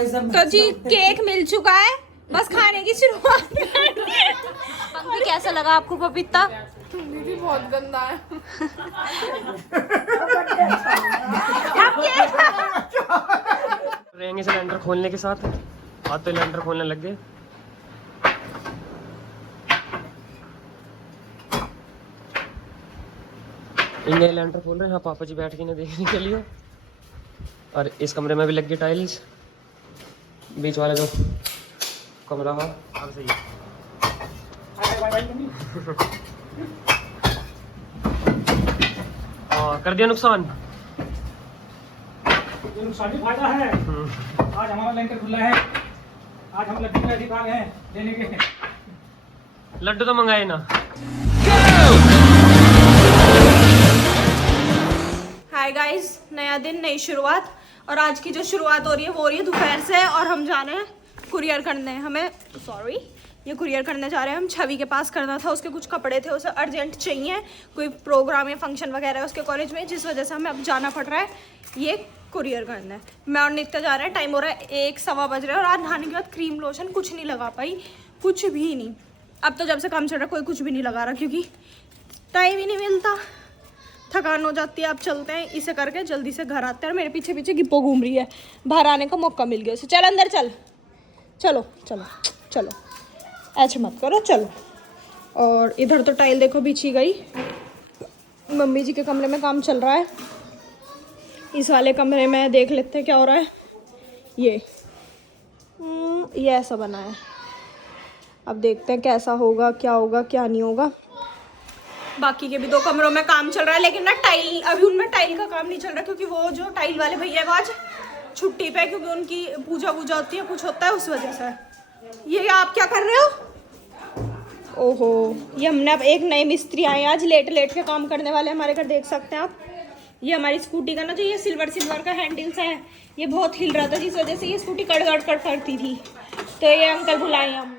तो जी केक मिल चुका है, बस खाने की शुरुआत। कैसा लगा आपको पपीता? दीदी बहुत गंदा है। रहेंगे सिलेंडर खोलने के साथ, आज तो सिलेंडर खोलने लग गए। इनके सिलेंडर खोल रहे हैं, हाँ पापा जी बैठ के इन्हें देखने के लिए। और इस कमरे में भी लग गई टाइल्स, बीच वाला जो कमरा है अब सही है। कर दिया नुकसान, नुकसान भी फायदा है। आज हमारा लेंटर खुला है, आज हम लड्डू के अधिकार हैं देने के। लड्डू तो मंगाए ना। हाय गाइस, नया दिन नई शुरुआत। और आज की जो शुरुआत हो रही है वो हो रही है दोपहर से, और हम जा रहे हैं कुरियर करने। हमें ये कुरियर करने जा रहे हैं हम। छवि के पास करना था, उसके कुछ कपड़े थे, उसे अर्जेंट चाहिए, कोई प्रोग्राम या फंक्शन वगैरह है उसके कॉलेज में, जिस वजह से हमें अब जाना पड़ रहा है ये कुरियर करना है। मैं और नित्या जा रहे हैं, टाइम हो रहा है 1-1:15 बज रहे हैं। और आज नहाने के बाद क्रीम लोशन कुछ नहीं लगा पाई, कुछ भी नहीं। अब तो जब से काम चल रहा है कोई कुछ भी नहीं लगा रहा, क्योंकि टाइम ही नहीं मिलता, थकान हो जाती है। अब चलते हैं, इसे करके जल्दी से घर आते हैं। और मेरे पीछे पीछे गिप्पो घूम रही है, बाहर आने का मौका मिल गया उसे। चल अंदर चल, चलो चलो चलो, ऐसे मत करो, चलो। और इधर तो टाइल देखो बिछी गई। मम्मी जी के कमरे में काम चल रहा है, इस वाले कमरे में देख लेते हैं क्या हो रहा है। ये ऐसा बना है, अब देखते हैं कैसा होगा, क्या होगा क्या नहीं होगा। बाकी के भी 2 कमरों में काम चल रहा है, लेकिन ना टाइल, अभी उनमें टाइल का काम नहीं चल रहा, क्योंकि वो जो टाइल वाले भैया वो आज छुट्टी पे, क्योंकि उनकी पूजा वूजा होती है, कुछ होता है उस वजह से। ये आप क्या कर रहे हो? ओहो, ये हमने अब एक नए मिस्त्री आए आज, लेट के काम करने वाले हमारे घर, देख सकते हैं आप। ये हमारी स्कूटी का ना जो ये सिल्वर का हैंडल्स है, ये बहुत हिल रहा था, जिस वजह से ये स्कूटी कड़गड़ करती थी, तो ये अंकल बुलाए हम।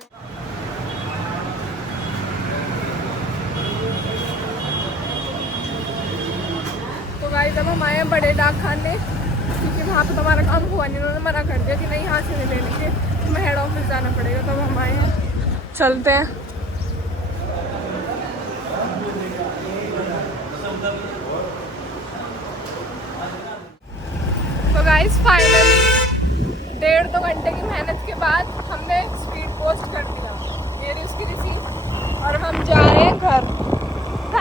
तो गाइस अब हम आए हैं बड़े डाक खाने, क्योंकि वहाँ पे तो हमारा काम हुआ नहीं, उन्होंने मना कर दिया कि नहीं यहाँ से नहीं ले लेंगे, हमें हेड ऑफिस जाना पड़ेगा। तब हम आए हैं, चलते हैं। तो गाइस फाइनली 1.5-2 घंटे की मेहनत के बाद हमने स्पीड पोस्ट कर दिया, ये रही उसकी रिसीप्ट। और हम जा रहे हैं घर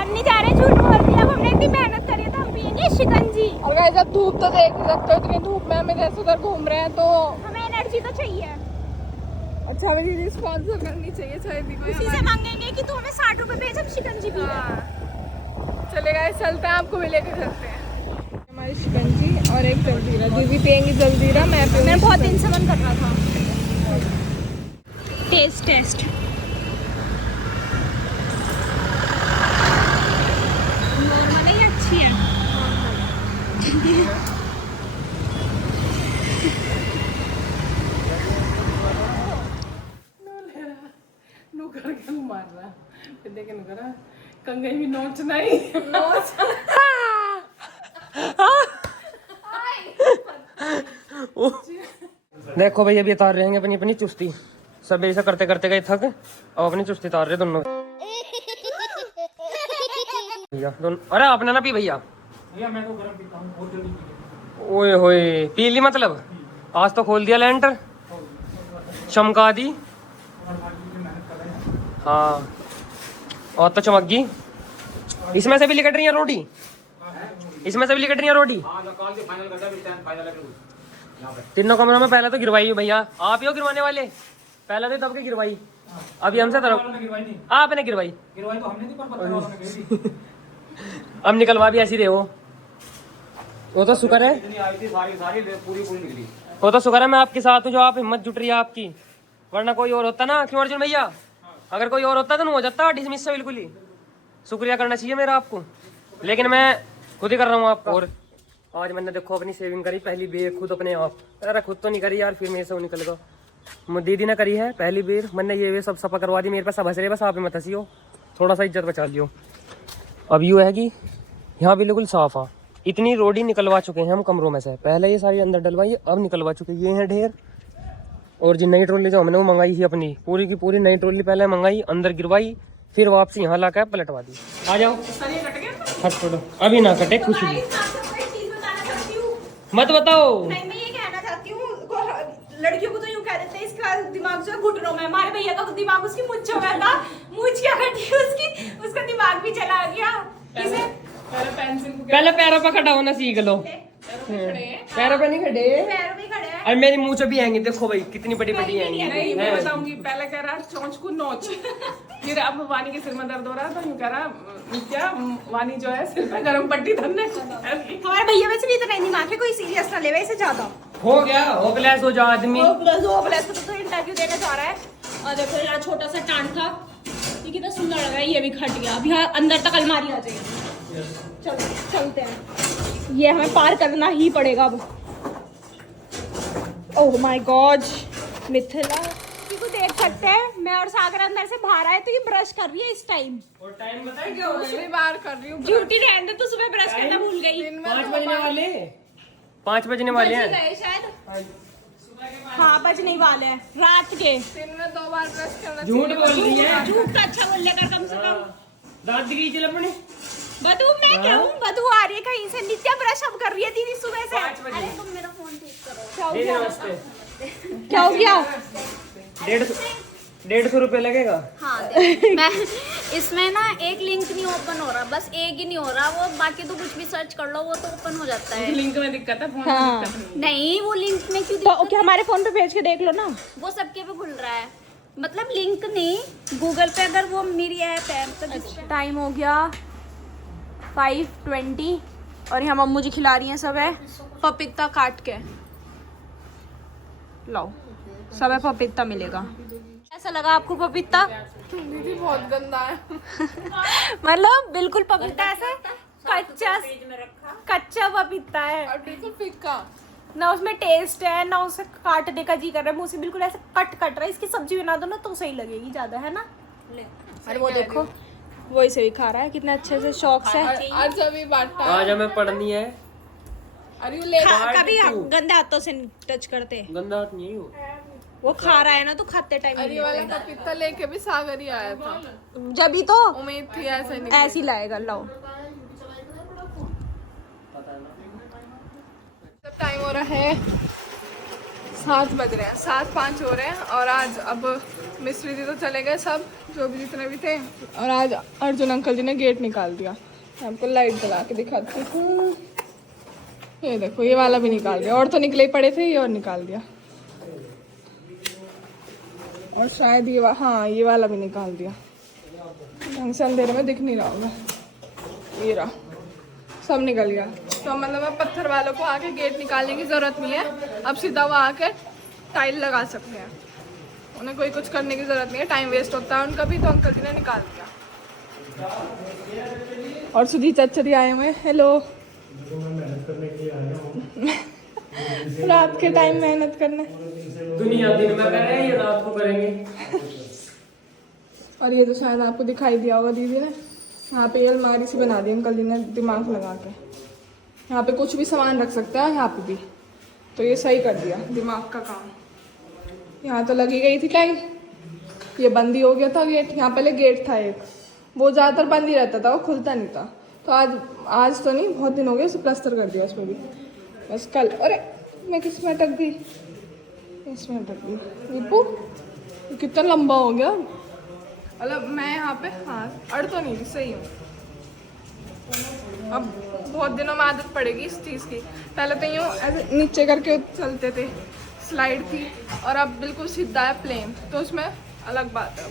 नहीं जा रहे, झूठ बोल दिया। अब हमने इतनी मेहनत करी है तो हम पियेंगे शिकंजी। और गाइस अब धूप तो देख सकते हो, इतनी धूप में हम इधर से उधर घूम रहे हैं, तो हमें एनर्जी तो चाहिए। अच्छा हमें दीदी स्पॉन्सर करनी चाहिए शायद को, उसी से मांगेंगे कि तू हमें 60 रुपए भेज, हम शिकंजी पी। चले गाइस चलते हैं, आपको भी लेकर चलते हैं। हमारी शिकंजी और एक जल्दीरा, दीदी पियेंगी जल्दीरा, मैं बहुत दिन से मन कर रहा था। टेस्ट नॉर्मल है, अच्छी है। मार रहा देखे कंगई भी नोच नहीं देखो भाई अभी उतार रहे हैं अपनी अपनी चुस्ती, सब ऐसा करते करते गए थक, अब अपनी चुस्ती उतार रहे दोनों भैया दोनों। अरे आपने ना पी भैया? भैया मैं तो गरम पीता हूँ, बहुत जल्दी पी। ओए होए पी ली, मतलब आज तो खोल दिया लेंटर, चमका दी। हाँ और तो चमक गई। इसमें से भी लिकट रही है रोटी, इसमें से भी लिकट रही है रोटी। तीनों कमरों में पहले तो गिरवाई भैया, आप ही हो गिरवाने वाले, पहले तो दब के गिरवाई, अभी हमसे तरफ आपने गिरवाई तो हमने नहीं, पर पत्थर वालों ने गिरवाई। अब निकलवा भी ऐसी रहे हो। वो तो शुक्र है, पूरी निकली। वो तो शुक्र है मैं आपके साथ हूँ, जो आप हिम्मत जुट रही है आपकी, वरना कोई और होता ना। क्यों अर्जुन भैया, अगर कोई और होता तो नहीं हो जाता डिसमिस से बिल्कुल ही। शुक्रिया करना चाहिए मेरा आपको, लेकिन मैं खुद ही कर रहा हूँ आपको। और आज मैंने देखो अपनी सेविंग करी पहली बेर खुद अपने आप। अरे खुद तो नहीं करी यार, फिर मेरे से वो निकल गया। दीदी ने करी है पहली बेर, मैंने ये सब सफा करवा दी, मेरे पास सब हंस रहे, बस आप मत हंसी हो, थोड़ा सा इज्जत बचा लियो। अब यूँ है कि यहाँ बिल्कुल साफ है, इतनी रोडी निकलवा चुके हैं हम कमरों में से, पहले ये सारी अंदर डलवाई, अब निकलवा चुके। ये हैं ढेर, और जो नई ट्रॉली जो हमने वो मंगाई थी अपनी पूरी की पूरी नई ट्रॉली पहले मंगाई, अंदर गिरवाई, फिर वापसी यहाँ लाकर पलटवा दी। आ जाओ हट पड़ो, अभी ना कटे कुछ भी मत बताओ। नहीं, मैं ये कहना चाहती हूँ, लड़कियों को तो यूं कह देते हैं इसका दिमाग जो है घुटनों में। हमारे भैया का दिमाग उसकी मुच्छों में था, मूछ क्या कटी उसकी, उसका दिमाग भी चला गया। किसे पहले पैरों पर खड़ा होना सीख लो। पैरों पे नहीं खड़े, पैरों में खड़े हैं। और मेरी मुँह भी आएंगे, देखो भाई कितनी बड़ी बड़ी आएंगी। नहीं मैं बताऊंगी, पहले कह रहा चोंच को नोच, फिर अब वानी के सिर में दर्द हो रहा था, यूं कह रहा क्या वानी जो है सिर पे गरम पट्टी धरने। हमारे भैया वैसे भी इतना दिमाग है, कोई सीरियस ना ले वैसे ज्यादा। हो गया होपलेस हो जाओ आदमी। होपलेस तो इंटरव्यू देने जा रहा है। और देखो यार छोटा सा टांग था, ये कितना सुंदर लग रहा है, ये भी खट गया। अभी यहाँ अंदर तक अलमारी आ जाएगी। चलते हैं, ये हमें पार करना ही पड़ेगा अब। ओह माय गॉड, मिथिला को देख सकते हैं, मैं और सागर अंदर से बाहर आए तो ये ब्रश कर रही है इस टाइम। और टाइम बताए क्या हो दूसरी बार कर रही हूँ ड्यूटी रहने दे, तो सुबह ब्रश करना भूल गई। 5 बजने वाले, 5 बजने वाले हैं गए शायद। हाँ बजने वाले हैं रात के। दिन में 2 बार ब्रश करना। झूठ बोल रही है, झूठ तो अच्छा बोल लेकर कम से कम। दांत दिखी चल अपने। बधू मैं क्या हूँ, बधू आ रही है कहीं से, नित्या ब्रश अब कर रही है दीदी सुबह से। 5 बजे। अरे तुम मेरा फोन ठीक करो। क्या हो दे गया? दे नमस्ते। क्या हो गया? 150 रुपये लगेगा। हाँ मैं इसमें ना एक लिंक नहीं ओपन हो रहा, बस एक ही नहीं हो रहा, वो बाकी तो कुछ भी सर्च कर लो वो तो ओपन हो जाता है। लिंक में दिक्कत है, फोन में हाँ। दिक्कत नहीं। नहीं वो लिंक में क्यों तो दिक्कत क्या हमारे फोन पे भेज के देख लो ना। वो सबके पे खुल रहा है, मतलब लिंक नहीं, गूगल पे अगर वो मेरी ऐप है तो टाइम हो गया 5:20 और यहाँ मम्मू जी खिला रही हैं सब है पपीता काट के। लो सब है पपीता मिलेगा। कैसा लगा आपको पपीता? दीदी बहुत गंदा है। मतलब बिल्कुल पपीता ऐसा कच्चा पपीता है, और बिल्कुल फीका। ना उसमें टेस्ट है ना उसे काटने का जी कर रहा है, मुंह से बिल्कुल ऐसे कट रहा है। इसकी सब्जी बना दो ना तो सही लगेगी ज्यादा, है ना। अरे वो देखो वो इसे भी खा रहा है कितने अच्छे से शौक से। आज अभी बांटा है। आज हमें पढ़नी है। अरे ये ले कभी गंदे हाथों से टच करते, गंदा हाथ नहीं हो। वो खा रहा है ना तो खाते टाइम अरे ये वाला पपीता लेके भी सागर ही आया था, जब ही तो उम्मीद थी ऐसे नहीं। ऐसे ही लाएगा। लाओ जब टाइम हो रहा है 7 बज रहे हैं, 7:05 हो रहे हैं। और आज अब मिस्त्री जी तो चले गए सब, जो भी जितने भी थे। और आज अर्जुन अंकल जी ने गेट निकाल दिया। आपको लाइट जला के दिखाती हूँ, ये देखो ये वाला भी निकाल दिया। और तो निकले ही पड़े थे, ये और निकाल दिया। और शायद ये हाँ ये वाला भी निकाल दिया, ढंग से अंधेरे में दिख नहीं रहा होगा। ये रहा, सब निकल गया। तो मतलब अब पत्थर वालों को आके गेट निकालने की ज़रूरत नहीं है, अब सीधा वो आके टाइल लगा सकते हैं। उन्हें कोई कुछ करने की ज़रूरत नहीं है, टाइम वेस्ट होता है उनका भी। तो अंकल जी ने निकाल दिया। और सुधी चच्चा जी आए हुए, हेलो। रात के टाइम मेहनत करने, दुनिया दिन में कर रहे हैं, ये रात को करेंगे। और ये तो शायद आपको दिखाई दिया होगा दीदी ने, यहाँ पे ये अलमारी सी बना दी अंकल जी ने दिमाग लगा के। यहाँ पे कुछ भी सामान रख सकता है, यहाँ पे भी। तो ये सही कर दिया दिमाग का काम। यहाँ तो लगी गई थी टाइल, ये बंद ही हो गया था गेट। यहाँ पहले गेट था एक, वो ज़्यादातर बंद ही रहता था, वो खुलता नहीं था। तो आज तो नहीं, बहुत दिन हो गए, उसे प्लास्टर कर दिया उसमें भी। बस कल, अरे मैं किस में अटक गई, इसमें अटक गई। नीपू कितना लंबा हो गया। मतलब मैं यहाँ पे हाँ अड़ तो नहीं, सही हूँ। अब बहुत दिनों में आदत पड़ेगी इस चीज़ की। पहले तो यूँ ऐसे नीचे करके चलते थे, स्लाइड थी, और अब बिल्कुल सीधा है प्लेन, तो उसमें अलग बात है।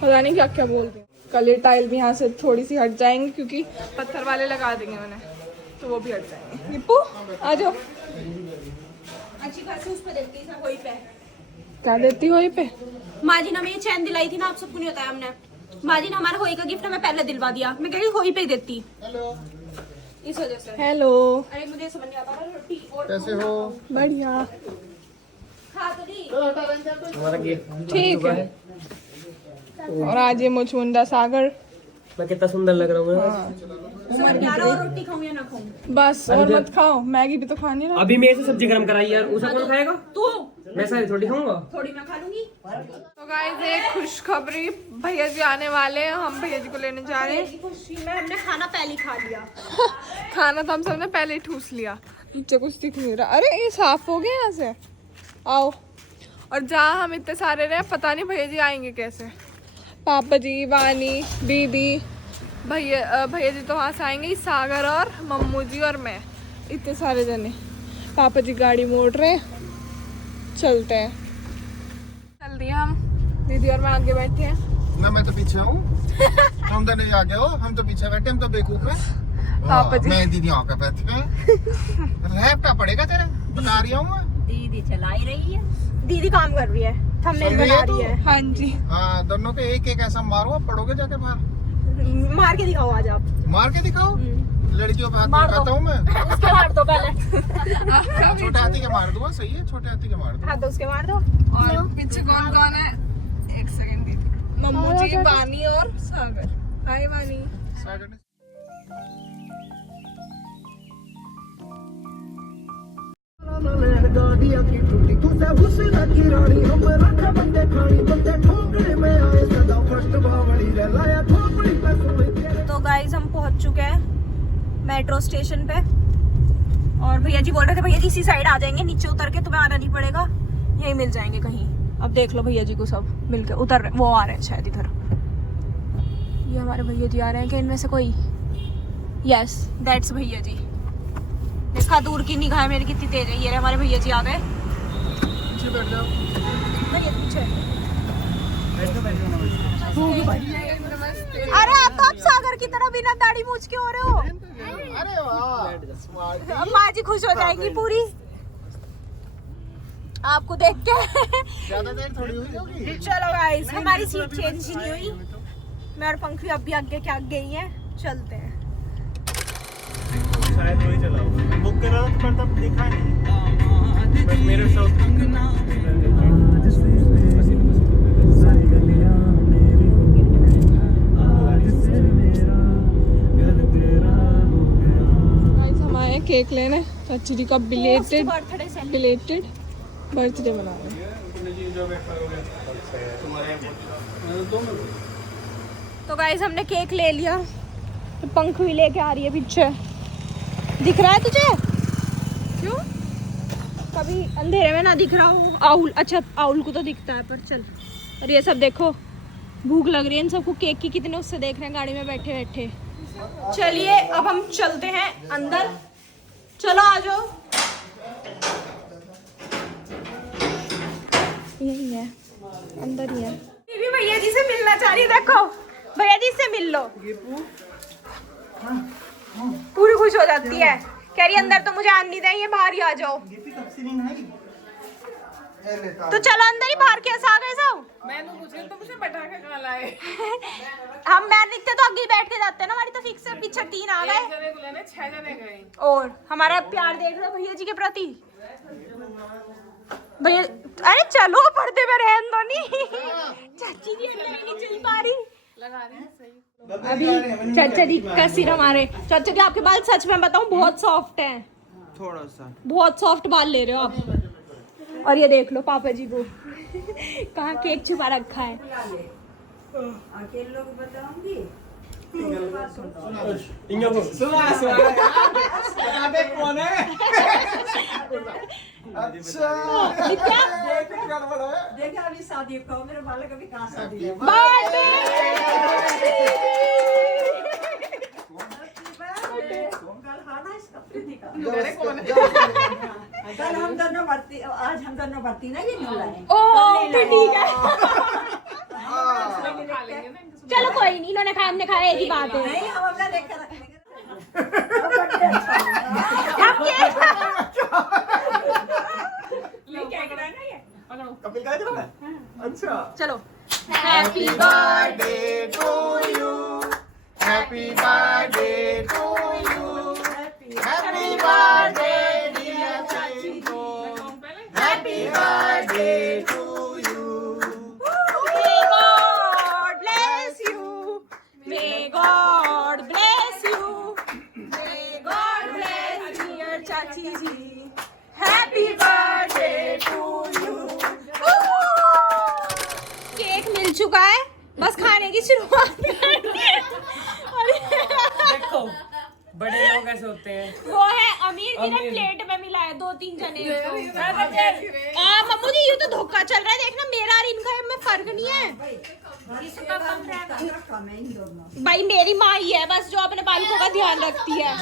पता नहीं क्या क्या बोलते हैं। कल ये टाइल भी यहाँ से थोड़ी सी हट जाएंगी क्योंकि पत्थर वाले लगा देंगे मैंने, तो वो भी हट जाएंगे। नीपू आ जाओ। अच्छी खासी उस पे देती है वही पे। क्या देती हो ये पे? माँ जी ने हमें ये चैन दिलाई थी ना, आप सबको नहीं बताया हमने। माँ जी ने हमारा होई का गिफ्ट हमें पहले दिलवा दिया, मैं कह रही होई पे ही देती। हेलो, इस वजह से। हेलो, अरे मुझे समझ नहीं आता रोटी और कैसे हो? बढ़िया, खा तो दी। हमारा गेट ठीक है। और आज ये मुचमुंडा सागर, मैं कितना सुंदर लग रहा हूँ। हाँ समझ नहीं आ रहा और रोटी खाऊं या ना खाऊं। बस और मत खाओ, मैगी भी तो खानी ना। अभी मेरे से सब्जी गरम कराई यार, उसे कौन खाएगा? तू मैं सारी थोड़ी खाऊंगा। थोड़ी मैं खा लूंगी। तो गाइस एक खुशखबरी, भैया जी आने वाले हैं, हम भैया जी को लेने जा रहे हैं। खुशी में हमने खाना पहले ही खा लिया। खाना तो हम सबने पहले ही ठूस लिया। नीचे कुछ दिख नहीं रहा। अरे ये साफ हो गया यहाँ से, आओ। और जहाँ हम इतने सारे रहे पता नहीं भैया जी आएंगे कैसे। पापा जी, वानी, दीदी, भैया जी तो वहाँ से आएंगे, सागर और मम्मू जी और मैं, इतने सारे जने। पापा जी गाड़ी मोड़ रहे, चलते हैं। चल दिया हम, दीदी और मैं आगे बैठे हैं ना, मैं तो पीछे हूँ। तुम तो नहीं आगे हो, हम तो पीछे बैठे, हम तो बेवकूफ हैं। पापा जी मैं दीदी आगे बैठे हैं। रैपटा पड़ेगा तेरे, बता रही हूँ मैं। दीदी चलाई रही है। दीदी काम कर रही है, थंबनेल बना रही है। हाँ जी, हाँ, दोनों के एक एक ऐसा मारो, आप पढ़ोगे जाके बाहर। मार के दिखाओ आज आप। मार के दिखाओ, लड़कियों पे हाथ दिखाता हूँ मैं। उसके मार दो पहले। छोटे हाथी के मार दूंगा, सही है, छोटे हाथी के मार दो। हाँ तो उसके मार दो। और पीछे कौन कौन है? एक सेकंड दीदी, मम्मू जी, वानी और सागर। हाय वानी। सागर ने तो गाइज हम पहुंच चुके हैं मेट्रो स्टेशन पे, और भैया जी बोल रहे थे भैया जी इसी साइड आ जाएंगे, नीचे उतर के तुम्हें आना नहीं पड़ेगा, यहीं मिल जाएंगे कहीं। अब देख लो भैया जी को सब मिलके उतर रहे, वो आ रहे हैं शायद इधर। ये हमारे भैया जी आ रहे हैं कि इनमें से कोई? यस, दैट्स भैया जी। देखा दूर की निगाह मेरी कितनी तेज है। ये रहे हमारे भैया जी आ गए। पीछे बैठ जाओ। भैया पीछे। नमस्ते। अरे आप तो अब सागर की तरह बिना दाढ़ी मूछ के हो रहे हो। अरे वाह, माँ जी खुश हो जाएगी पूरी आपको देख के। ज्यादा देर थोड़ी हुई होगी। चलो गाइस, हमारी सीट चेंज नहीं हुई। मैं और पंखी अब भी आगे क्या गई हैं, चलते हैं। शायद वही चला होगा। बुक करा था पर तब देखा नहीं, बस मेरे साथ गाइस हम आए केक लेने, चाची जी का बिलेटेड बर्थडे से बर्थडे मना रहे हैं। तो गाइस हमने केक ले लिया, तो पंख भी लेके आ रही है पीछे। दिख रहा है तुझे? क्यों? कभी अंधेरे में ना दिख रहा हो। आउल, अच्छा आउल को तो दिखता है, पर चल। और ये सब देखो, भूख लग रही है इन सबको केक की, कितने उससे देख रहे हैं गाड़ी में बैठे बैठे। चलिए अब हम चलते हैं अंदर। चलो आ जाओ। यही है, अंदर ही है। ये भी भैया जी से मिलना चाह रही है, देखो भैया जी से मिल लो। पूरी खुश हो जाती है, कह रही अंदर तो मुझे आने नहीं दें, ये बाहर ही आ जाओ। तो चलो अंदर ही, बाहर कैसे आ गए सब? मैंने पूछा तो मुझे बैठा के कहाँ लाए? हम बैठ निकते तो आगे ही बैठ के जाते हैं ना, हमारी तो फिक्स है। पीछे 3 आ गए, 6 जने गए। और हमारा प्यार देख लो भैया जी के प्रति। भैया अरे चलो पर्दे में रहन दो नहीं। चाची जी अंदर नहीं चल पा रही। अभी चाचा जी का सिर हमारे, चाचा जी आपके बाल सच में बताऊं बहुत सॉफ्ट हैं, थोड़ा सा बहुत सॉफ्ट बाल ले रहे हो आप। और ये देख लो पापा जी को कहाँ केक छुपा रखा है। कल हम दोनों भर्ती, आज हम दोनों भर्ती ना, ये नहीं लाए। ओ फिर ठीक है, चलो कोई नहीं, इन्होंने खाया हमने खाया, एक ही बात है। नहीं, हम अपना देख कर रखेंगे। कपिल का करना है? अच्छा। चलो happy birthday to you, happy birthday to you, happy birthday dear चाची को, happy birthday to you. May God bless you. May God bless you. May God bless dear चाची जी. Happy birthday to you. चुका है, बस खाने की शुरुआत देखो बड़े लोग ऐसे होते हैं। वो है अमीर जी ने प्लेट में मिलाया 2-3 जने मम्मू जी ये तो धोखा चल रहा है, देखना मेरा और इनका में फर्क नहीं है कम है इन दोनों। भाई। मेरी माँ ही है बस जो अपने बालकों का ध्यान रखती है,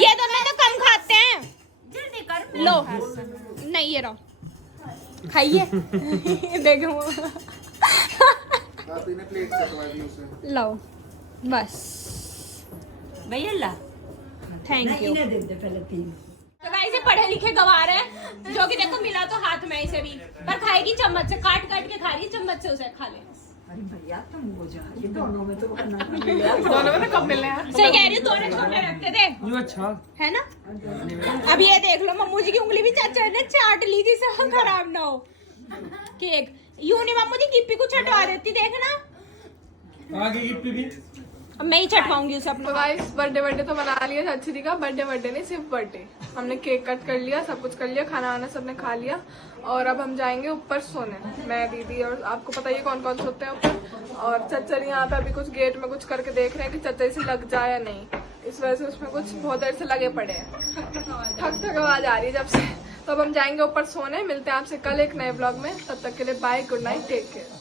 ये दोनों तो कम खाते हैं। लो नहीं ये रहो खाइए देखो प्लेट कटवा दी उसे। लो बस भैया ला थैंक यू। इन्हें दे दे पहले तीन। तो गाइस ये पढ़े लिखे गवार है, जो कि देखो मिला तो हाथ में इसे भी, पर खाएगी चम्मच से, काट काट के खा रही है, चम्मच से उसे खा ले। अरे भैया तुम हो जा, ये दोनों में तो दोनों में तो कब मिलने हैं? सही कह रही हूँ, दोनों छोटे रखते थे ये अच्छा है ना। अब ये देख लो मम्मू जी की उंगली भी चाचा ने चाट ली थी, सब खराब ना हो केक। यूं नहीं मम्मू जी गिप्पी को छटवा देती, देखना आगे गिफ्ट भी अब मैं ही छटवाऊंगी उसे तो अपना। गाइस बर्थडे तो मना लिया चाची का, बर्थडे नहीं सिर्फ बर्थडे। हमने केक कट कर लिया, सब कुछ कर लिया, खाना वाना सबने खा लिया और अब हम जाएंगे ऊपर सोने, मैं दीदी और आपको पता ही कौन कौन सोते हैं ऊपर। और चच्चर यहाँ पे अभी कुछ गेट में कुछ करके देख रहे हैं कि चच्चर से लग जाए या नहीं, इस वजह से उसमें कुछ बहुत देर से लगे पड़े हैं। थक आवाज आ रही है जब से। तो अब हम जाएंगे ऊपर सोने, मिलते हैं आपसे कल एक नए ब्लॉग में, तब तक के लिए bye, good night, take care.